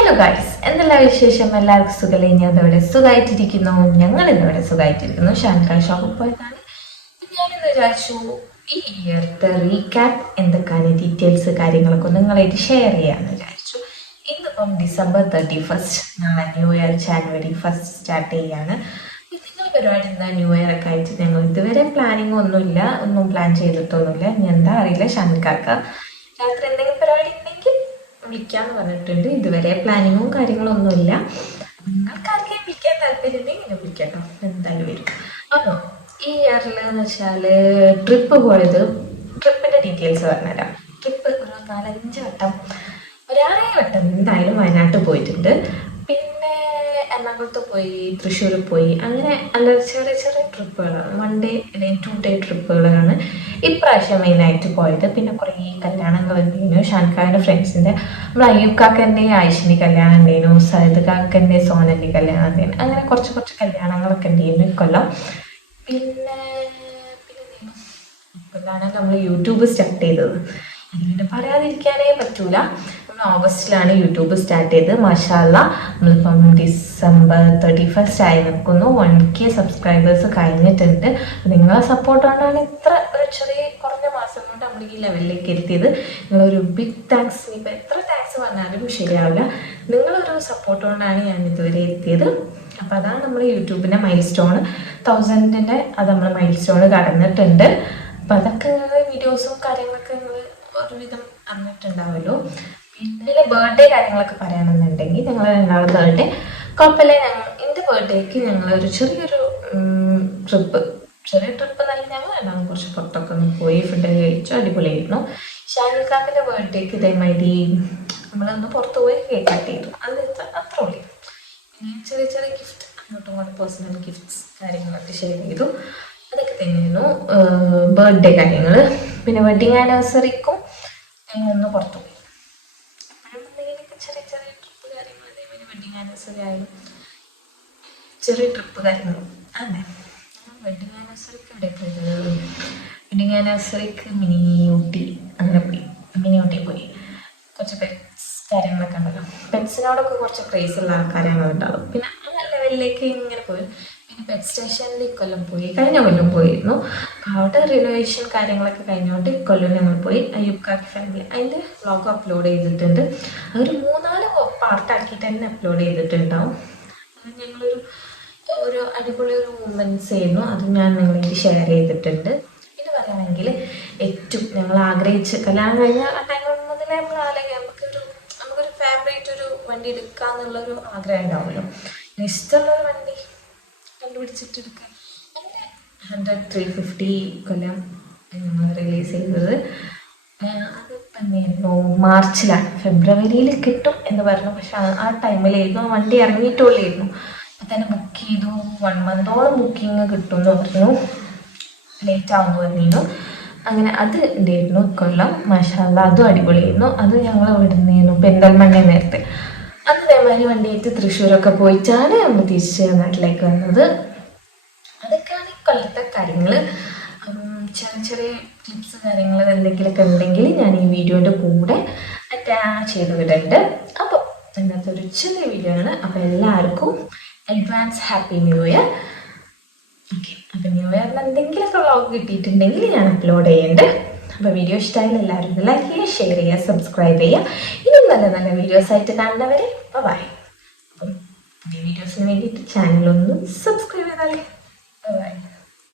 Hello guys, എന്തെല്ലാം വിശേഷം? എല്ലാവർക്കും സുഖമല്ലേ? ഞാൻ ഇവിടെ സുഖമായിട്ടിരിക്കുന്നു. ഞങ്ങൾ ഇന്നിവിടെ സുഖമായിട്ടിരിക്കുന്നു. ഷാൻകാ ഷോപ്പിൽ പോയതാണ്. ഞാനിന്ന് വിചാരിച്ചു ഈ ഇയർത്തെ റീക്യാപ്പ് എന്തൊക്കെയാണ് ഡീറ്റെയിൽസ് കാര്യങ്ങളൊക്കെ നിങ്ങളായിട്ട് ഷെയർ ചെയ്യാമെന്ന് വിചാരിച്ചു. ഇന്നിപ്പം December 31, നാളെ ന്യൂ ഇയർ January 1 സ്റ്റാർട്ട് ചെയ്യാണ്. നിങ്ങൾ പരിപാടി എന്താ? ന്യൂ ഇയർ ഒക്കെ ആയിട്ട് ഞങ്ങൾ ഇതുവരെ പ്ലാനിങ് ഒന്നുമില്ല, ഒന്നും പ്ലാൻ ചെയ്തിട്ടൊന്നുമില്ല. ഇനി എന്താ അറിയില്ല. ഷാൻകാക്ക രാത്രി എന്തെങ്കിലും പരിപാടി ഉണ്ടെങ്കിൽ വിളിക്കാന്ന് പറഞ്ഞിട്ടുണ്ട്. ഇതുവരെ പ്ലാനിങ്ങും കാര്യങ്ങളും ഒന്നുമില്ല. നിങ്ങൾക്ക് ആർക്കെയും വിളിക്കാൻ താല്പര്യമുണ്ടെങ്കിൽ ഇങ്ങനെ വിളിക്കാട്ടോ, എന്തായാലും വരും. അപ്പോൾ ഈ ഇയറിലെന്ന് വെച്ചാൽ ട്രിപ്പിൻ്റെ ഡീറ്റെയിൽസ് പറഞ്ഞുതരാം. ട്രിപ്പ് ഒരു 4-5 വട്ടം, ഒരു 6 വട്ടം എന്തായാലും വയനാട്ടിൽ പോയിട്ടുണ്ട്. പിന്നെ എറണാകുളത്ത് പോയി, തൃശ്ശൂർ പോയി, അങ്ങനെ അല്ല ചെറിയ ചെറിയ ട്രിപ്പുകളാണ്. 1 ഡേ അല്ലെങ്കിൽ 2 ഡേ ട്രിപ്പുകളാണ് ഇപ്രാവശ്യം മെയിനായിട്ട് പോയത്. പിന്നെ കുറേ കല്യാണങ്ങൾ ഉണ്ടായിരുന്നു. ഷാൻകാൻ്റെ ഫ്രണ്ട്സിൻ്റെ, നമ്മൾ അയ്യൂബ് കാക്കൻ്റെയും ആയിഷിൻ്റെ കല്യാണം ഉണ്ടായിരുന്നു, സയ്യിദ് കാക്കൻ്റെ സോനൻ്റെ കല്യാണം ഉണ്ടായിരുന്നു. അങ്ങനെ കുറച്ച് കല്യാണങ്ങളൊക്കെ ഉണ്ടായിരുന്നു ഇക്കൊല്ലം. പിന്നെ ഇക്കൊല്ലാണ് നമ്മൾ യൂട്യൂബ് സ്റ്റാർട്ട് ചെയ്തത്. അതിന് പറയാതിരിക്കാനേ പറ്റൂല. നമ്മൾ ഓഗസ്റ്റിലാണ് യൂട്യൂബ് സ്റ്റാർട്ട് ചെയ്തത്. മാഷാ അല്ലാ, നമ്മളിപ്പം December 31 ആയി നിൽക്കുന്നു. 1K സബ്സ്ക്രൈബേഴ്സ് കഴിഞ്ഞിട്ടുണ്ട്. നിങ്ങളെ സപ്പോർട്ട് കൊണ്ടാണ് ഇത്ര ഒരു ചെറിയ കുറഞ്ഞ മാസം കൊണ്ട് നമ്മൾ ഈ ലെവലിലേക്ക് എത്തിയത്. നിങ്ങളൊരു ബിഗ് താങ്ക്സ്. ഇപ്പം എത്ര താങ്ക്സ് പറഞ്ഞാലും ശരിയാവില്ല. നിങ്ങളൊരു സപ്പോർട്ട് കൊണ്ടാണ് ഞാൻ ഇതുവരെ എത്തിയത്. അപ്പം അതാണ് നമ്മൾ യൂട്യൂബിൻ്റെ മൈൽ സ്റ്റോൺ. 1000ൻ്റെ അത് നമ്മൾ മൈൽ സ്റ്റോൺ കടന്നിട്ടുണ്ട്. അപ്പം അതൊക്കെ നിങ്ങൾ വീഡിയോസും കാര്യങ്ങളൊക്കെ നിങ്ങൾ ഒരുവിധം അറിഞ്ഞിട്ടുണ്ടാവുമല്ലോ. പിന്നെ ബർത്ത്ഡേ കാര്യങ്ങളൊക്കെ പറയുകയാണെന്നുണ്ടെങ്കിൽ ഞങ്ങൾ രണ്ടാമത്തെ ബർത്ത്ഡേ കുഴപ്പമില്ല. എൻ്റെ ബർത്ത്ഡേക്ക് ഞങ്ങളൊരു ചെറിയ ട്രിപ്പ് നല്ല ഞങ്ങൾ രണ്ടാമത് കുറച്ച് പുറത്തൊക്കെ ഒന്ന് പോയി ഫുഡ് കഴിച്ചു, അടിപൊളിയായിരുന്നു. ഷാനിൽക്കാക്കിൻ്റെ ബർത്ത്ഡേക്ക് ഇതേമാതിരി നമ്മളൊന്ന് പുറത്ത് പോയി കേക്ക് കട്ട് ചെയ്തു. അത് അത്ര ഉള്ളു. പിന്നെ ചെറിയ ഗിഫ്റ്റ്, അങ്ങോട്ടും ഇങ്ങോട്ടും പേഴ്സണൽ ഗിഫ്റ്റ്സ് കാര്യങ്ങളൊക്കെ ഷെയർ ചെയ്തു. അതൊക്കെ തന്നെയായിരുന്നു ബർത്ത്ഡേ കാര്യങ്ങൾ. പിന്നെ വെഡിങ് ആനിവേഴ്സറിക്കും ഞങ്ങളൊന്ന് പുറത്തു പോയി. എപ്പോഴും എന്തെങ്കിലുമൊക്കെ ചെറിയ ട്രിപ്പ് കാര്യങ്ങൾ, അതേമാതിരി വെഡിങ് ആനിവേഴ്സറി ആയാലും ചെറിയ ട്രിപ്പ് കാര്യങ്ങളും. അതെ, വെഡിങ് ആനിവേഴ്സറിക്ക് എവിടെ പോയത്? വെഡിങ് ആനിവേഴ്സറിക്ക് മിനി ഊട്ടി പോയി. കുറച്ച് പെറ്റ്സ് കാര്യങ്ങളൊക്കെ ഉണ്ടല്ലോ. പെറ്റ്സിനോടൊക്കെ കുറച്ച് ക്രേസുള്ള ആൾക്കാരുണ്ടാവും. പിന്നെ ആ ലെവലിലേക്ക് ഇങ്ങനെ പോയി. പിന്നെ പെറ്റ് സ്റ്റേഷനിൽ ഇക്കൊല്ലം പോയി, കഴിഞ്ഞ കൊല്ലം പോയിരുന്നു. അപ്പോൾ അവിടെ റിനോവേഷൻ കാര്യങ്ങളൊക്കെ കഴിഞ്ഞുകൊണ്ട് ഇക്കൊല്ലം ഞങ്ങൾ പോയി. അയ്യൂബ് കാക്കി ഫാമിലി അതിൻ്റെ വ്ളോഗ് അപ്ലോഡ് ചെയ്തിട്ടുണ്ട്. അതൊരു 3-4 പാർട്ടാക്കിയിട്ട് തന്നെ അപ്ലോഡ് ചെയ്തിട്ടുണ്ടാവും. അത് ഞങ്ങളൊരു അടിപൊളി മൂമെൻറ്റ്സ് ആയിരുന്നു. അത് ഞാൻ നിങ്ങളായിട്ട് ഷെയർ ചെയ്തിട്ടുണ്ട്. പിന്നെ പറയുകയാണെങ്കിൽ ഏറ്റവും ഞങ്ങൾ ആഗ്രഹിച്ച് കല്യാണം കഴിഞ്ഞ ആ ടൈം മുതലേ നമ്മൾ നമുക്കൊരു ഫേവറേറ്റ് ഒരു വണ്ടി എടുക്കാന്നുള്ളൊരു ആഗ്രഹം ഉണ്ടാവുമല്ലോ. ഇഷ്ടമുള്ളൊരു വണ്ടി കണ്ടുപിടിച്ചിട്ടെടുക്കാൻ. അങ്ങനെ 100-350 കൊല്ലം ഞങ്ങൾ റിലീസ് ചെയ്തത്. അത് തന്നെയായിരുന്നു മാർച്ചിലാണ്. ഫെബ്രുവരിയിൽ കിട്ടും എന്ന് പറഞ്ഞു. പക്ഷെ ആ ടൈമിലായിരുന്നു വണ്ടി ഇറങ്ങിയിട്ടുള്ളായിരുന്നു. അപ്പം തന്നെ ബുക്ക് ചെയ്തു. 1 മന്തോളം ബുക്കിങ് കിട്ടും എന്ന് പറഞ്ഞു. ലേറ്റ് ആവുമെന്ന് പറഞ്ഞിരുന്നു. അങ്ങനെ അത് ഉണ്ടായിരുന്നു ഇക്കൊല്ലം. മാഷാ അല്ലാ, അതും അടിപൊളിയായിരുന്നു. അത് ഞങ്ങൾ ഇവിടെ നിന്നായിരുന്നു പെരിന്തൽമണ്ണ നേരത്തെ. അന്ന് ഇതേമാതിരി വണ്ടിയായിട്ട് തൃശ്ശൂരൊക്കെ പോയിട്ടാണ് നമ്മൾ തിരിച്ച് നാട്ടിലേക്ക് വന്നത്. അതൊക്കെയാണ് ഇക്കൊല്ലത്തെ കാര്യങ്ങൾ. ചെറിയ ക്ലിപ്സ് കാര്യങ്ങൾ എന്തെങ്കിലുമൊക്കെ ഉണ്ടെങ്കിൽ ഞാൻ ഈ വീഡിയോൻ്റെ കൂടെ അറ്റാച്ച് ചെയ്ത് വിടുന്നുണ്ട്. അപ്പോൾ ഇന്നത്തെ ഒരു ചെറിയ വീഡിയോ ആണ്. അപ്പോൾ എല്ലാവർക്കും advance happy new year. Okay, അപ്പോൾ ന്യൂ ഇയറിൽ എന്തെങ്കിലുമൊക്കെ വ്ളോഗ് കിട്ടിയിട്ടുണ്ടെങ്കിൽ ഞാൻ അപ്ലോഡ് ചെയ്യുന്നുണ്ട്. അപ്പോൾ വീഡിയോ ഇഷ്ടമായാലും എല്ലാവരും ലൈക്ക് ചെയ്യുക, ഷെയർ ചെയ്യുക, സബ്സ്ക്രൈബ് ചെയ്യുക. ഇനിയും നല്ല വീഡിയോസായിട്ട് കാണുന്നവരെ ബൈ. അപ്പം ഈ വീഡിയോസിന് വേണ്ടിയിട്ട് ചാനലൊന്ന് സബ്സ്ക്രൈബ് ചെയ്താലേ.